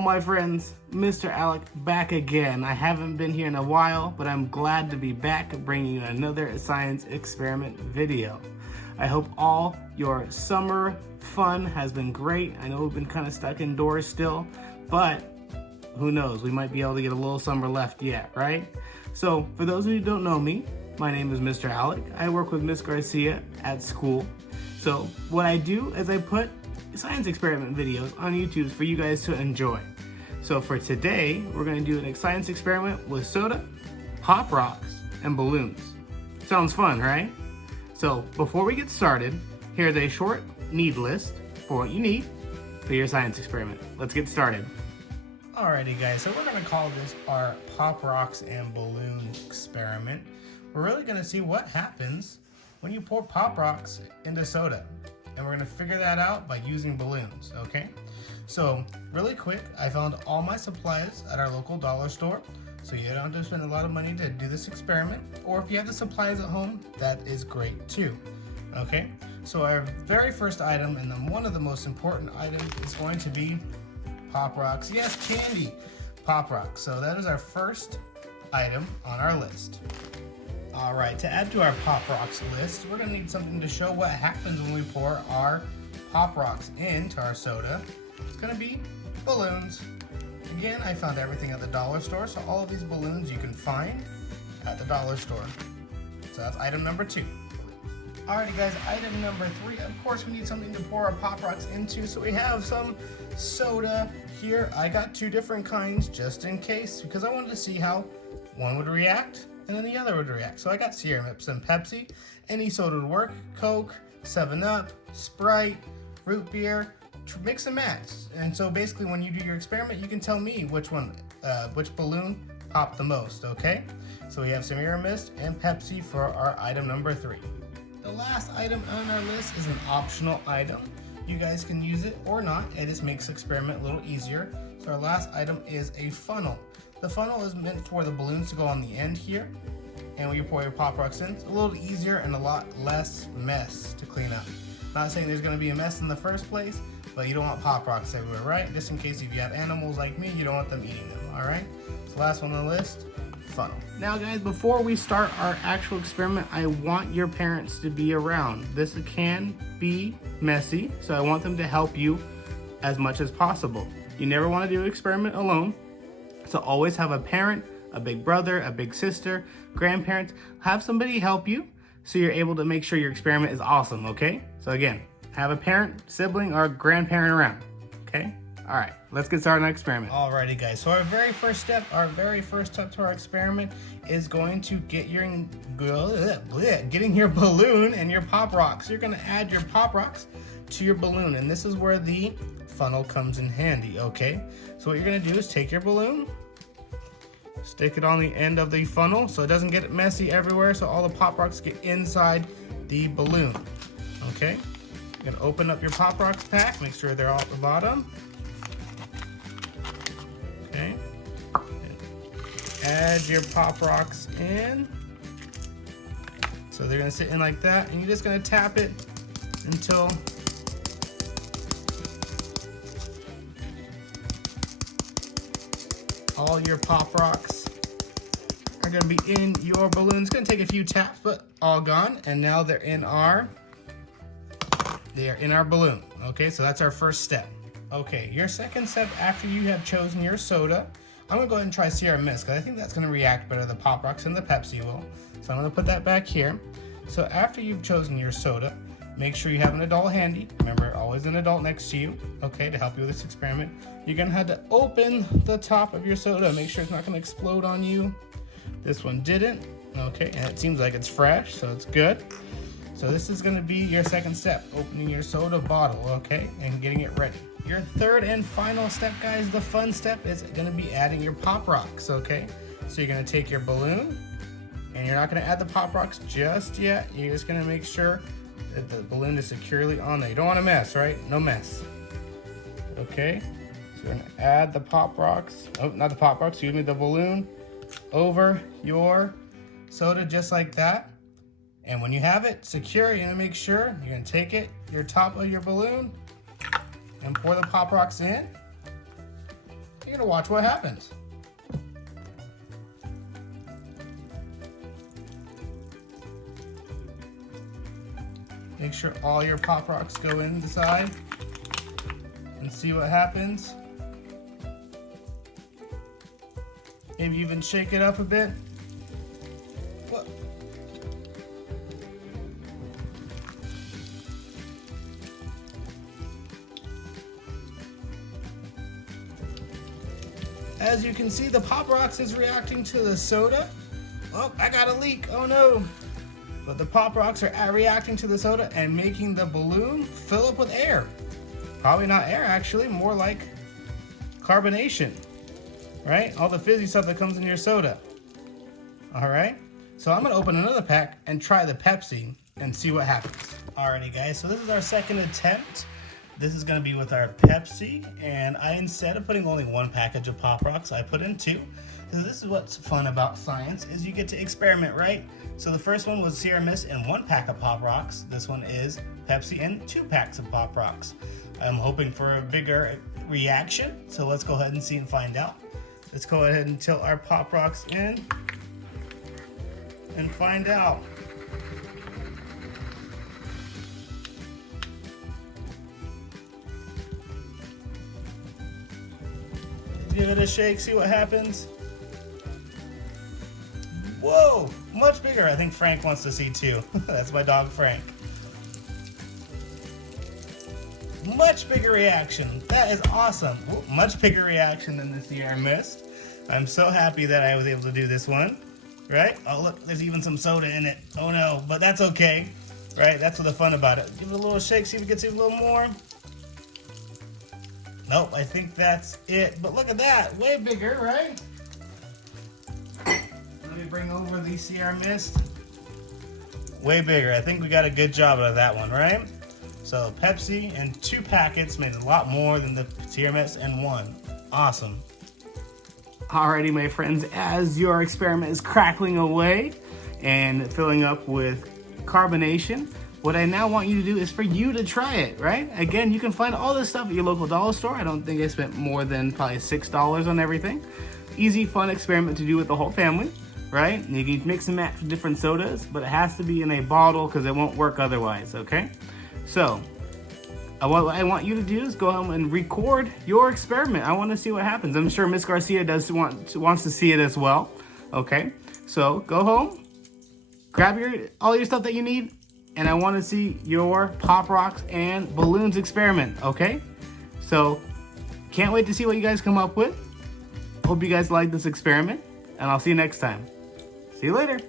Hello my friends, Mr. Alec back again. I haven't been here in a while, but I'm glad to be back bringing you another science experiment video. I hope all your summer fun has been great. I know we've been kind of stuck indoors still, but who knows, we might be able to get a little summer left yet, right? So for those of you who don't know me, my name is Mr. Alec. I work with Miss Garcia at school. So what I do is I put science experiment videos on YouTube for you guys to enjoy. So for today, we're going to do a science experiment with soda, Pop Rocks, and balloons. Sounds fun, right? So before we get started, here's a short need list for what you need for your science experiment. Let's get started. Alrighty guys, so we're going to call this our Pop Rocks and balloon experiment. We're really going to see what happens when you pour Pop Rocks into soda. And we're gonna figure that out by using balloons, okay? So, really quick, I found all my supplies at our local dollar store, so you don't have to spend a lot of money to do this experiment, or if you have the supplies at home, that is great too, okay? So our very first item, and then one of the most important items, is going to be Pop Rocks. Yes, candy! Pop Rocks. So that is our first item on our list. Alright, to add to our Pop Rocks list, we're going to need something to show what happens when we pour our Pop Rocks into our soda. It's going to be balloons. Again, I found everything at the dollar store, so all of these balloons you can find at the dollar store. So that's item number 2. Alrighty guys, item number 3, of course we need something to pour our Pop Rocks into, so we have some soda here. I got 2 different kinds just in case, because I wanted to see how one would react and then the other would react. So I got Sierra Mips and Pepsi. Any soda would work. Coke, 7-Up, Sprite, root beer, mix and match. And so basically when you do your experiment, you can tell me which balloon popped the most, okay? So we have Sierra Mist and Pepsi for our item number 3. The last item on our list is an optional item. You guys can use it or not. It just makes the experiment a little easier. So our last item is a funnel. The funnel is meant for the balloons to go on the end here, and when you pour your Pop Rocks in, it's a little easier and a lot less mess to clean up. Not saying there's going to be a mess in the first place, but you don't want Pop Rocks everywhere, right? Just in case if you have animals like me, you don't want them eating them, alright? So last one on the list, funnel. Now guys, before we start our actual experiment, I want your parents to be around. This can be messy, so I want them to help you as much as possible. You never want to do an experiment alone. So always have a parent, a big brother, a big sister, grandparents. Have somebody help you so you're able to make sure your experiment is awesome, okay? So again, have a parent, sibling, or grandparent around, okay? All right, let's get started on our experiment. Alrighty guys, so our very first step to our experiment is going to get getting your balloon and your Pop Rocks. You're gonna add your Pop Rocks to your balloon, and this is where the funnel comes in handy, okay? So what you're gonna do is take your balloon, stick it on the end of the funnel so it doesn't get messy everywhere, so all the Pop Rocks get inside the balloon, okay? You're gonna open up your Pop Rocks pack, make sure they're all at the bottom, okay? Add your Pop Rocks in. So they're gonna sit in like that, and you're just gonna tap it until all your Pop Rocks are going to be in your balloon. It's going to take a few taps, but all gone. And now they are in our balloon. Okay, so that's our first step. Okay, your second step after you have chosen your soda, I'm going to go ahead and try Sierra Mist because I think that's going to react better to the Pop Rocks and the Pepsi will. So I'm going to put that back here. So after you've chosen your soda, make sure you have an adult handy. Remember, always an adult next to you, okay, to help you with this experiment. You're gonna have to open the top of your soda. Make sure it's not gonna explode on you. This one didn't, okay, and it seems like it's fresh, so it's good. So this is gonna be your second step, opening your soda bottle, okay, and getting it ready. Your third and final step, guys, the fun step, is gonna be adding your Pop Rocks, okay? So you're gonna take your balloon, and you're not gonna add the Pop Rocks just yet. You're just gonna make sure that the balloon is securely on there. You don't want to mess, right? No mess. Okay, so you're gonna add the Pop Rocks, oh, not the Pop Rocks, excuse me, the balloon over your soda just like that. And when you have it secure, you're gonna make sure you're gonna take it, your top of your balloon, and pour the Pop Rocks in. You're gonna watch what happens. Make sure all your Pop Rocks go inside and see what happens. Maybe even shake it up a bit. What? As you can see, the Pop Rocks is reacting to the soda. Oh, I got a leak, oh no. But the Pop Rocks are reacting to the soda and making the balloon fill up with air. Probably not air actually, more like carbonation, right? All the fizzy stuff that comes in your soda. All right, so I'm gonna open another pack and try the Pepsi and see what happens. Alrighty guys, so this is our second attempt. This is gonna be with our Pepsi, and instead of putting only one package of Pop Rocks, I put in two. So this is what's fun about science, is you get to experiment, right? So the first one was Sierra Mist and one pack of Pop Rocks. This one is Pepsi and 2 packs of Pop Rocks. I'm hoping for a bigger reaction, so let's go ahead and see and find out. Let's go ahead and tilt our Pop Rocks in and find out. Give it a shake, see what happens. Whoa, much bigger. I think Frank wants to see too. That's my dog Frank. Much bigger reaction. That is awesome. Ooh, much bigger reaction than the Sierra Mist. I'm so happy that I was able to do this one. Right? Oh look, there's even some soda in it. Oh no, but that's okay. Right? That's what the fun about it. Give it a little shake, see if we can see a little more. Nope, I think that's it. But look at that, way bigger, right? Let me bring over the Sierra Mist. Way bigger. I think we got a good job out of that one, right? So Pepsi and 2 packets made a lot more than the Sierra Mist and 1. Awesome. Alrighty, my friends, as your experiment is crackling away and filling up with carbonation, what I now want you to do is for you to try it, right? Again, you can find all this stuff at your local dollar store. I don't think I spent more than probably $6 on everything. Easy, fun experiment to do with the whole family, right? You can mix and match with different sodas, but it has to be in a bottle because it won't work otherwise, okay? So, what I want you to do is go home and record your experiment. I want to see what happens. I'm sure Miss Garcia wants to see it as well, okay? So, go home, grab all your stuff that you need, and I want to see your Pop Rocks and balloons experiment, okay? So, can't wait to see what you guys come up with. Hope you guys like this experiment, and I'll see you next time. See you later.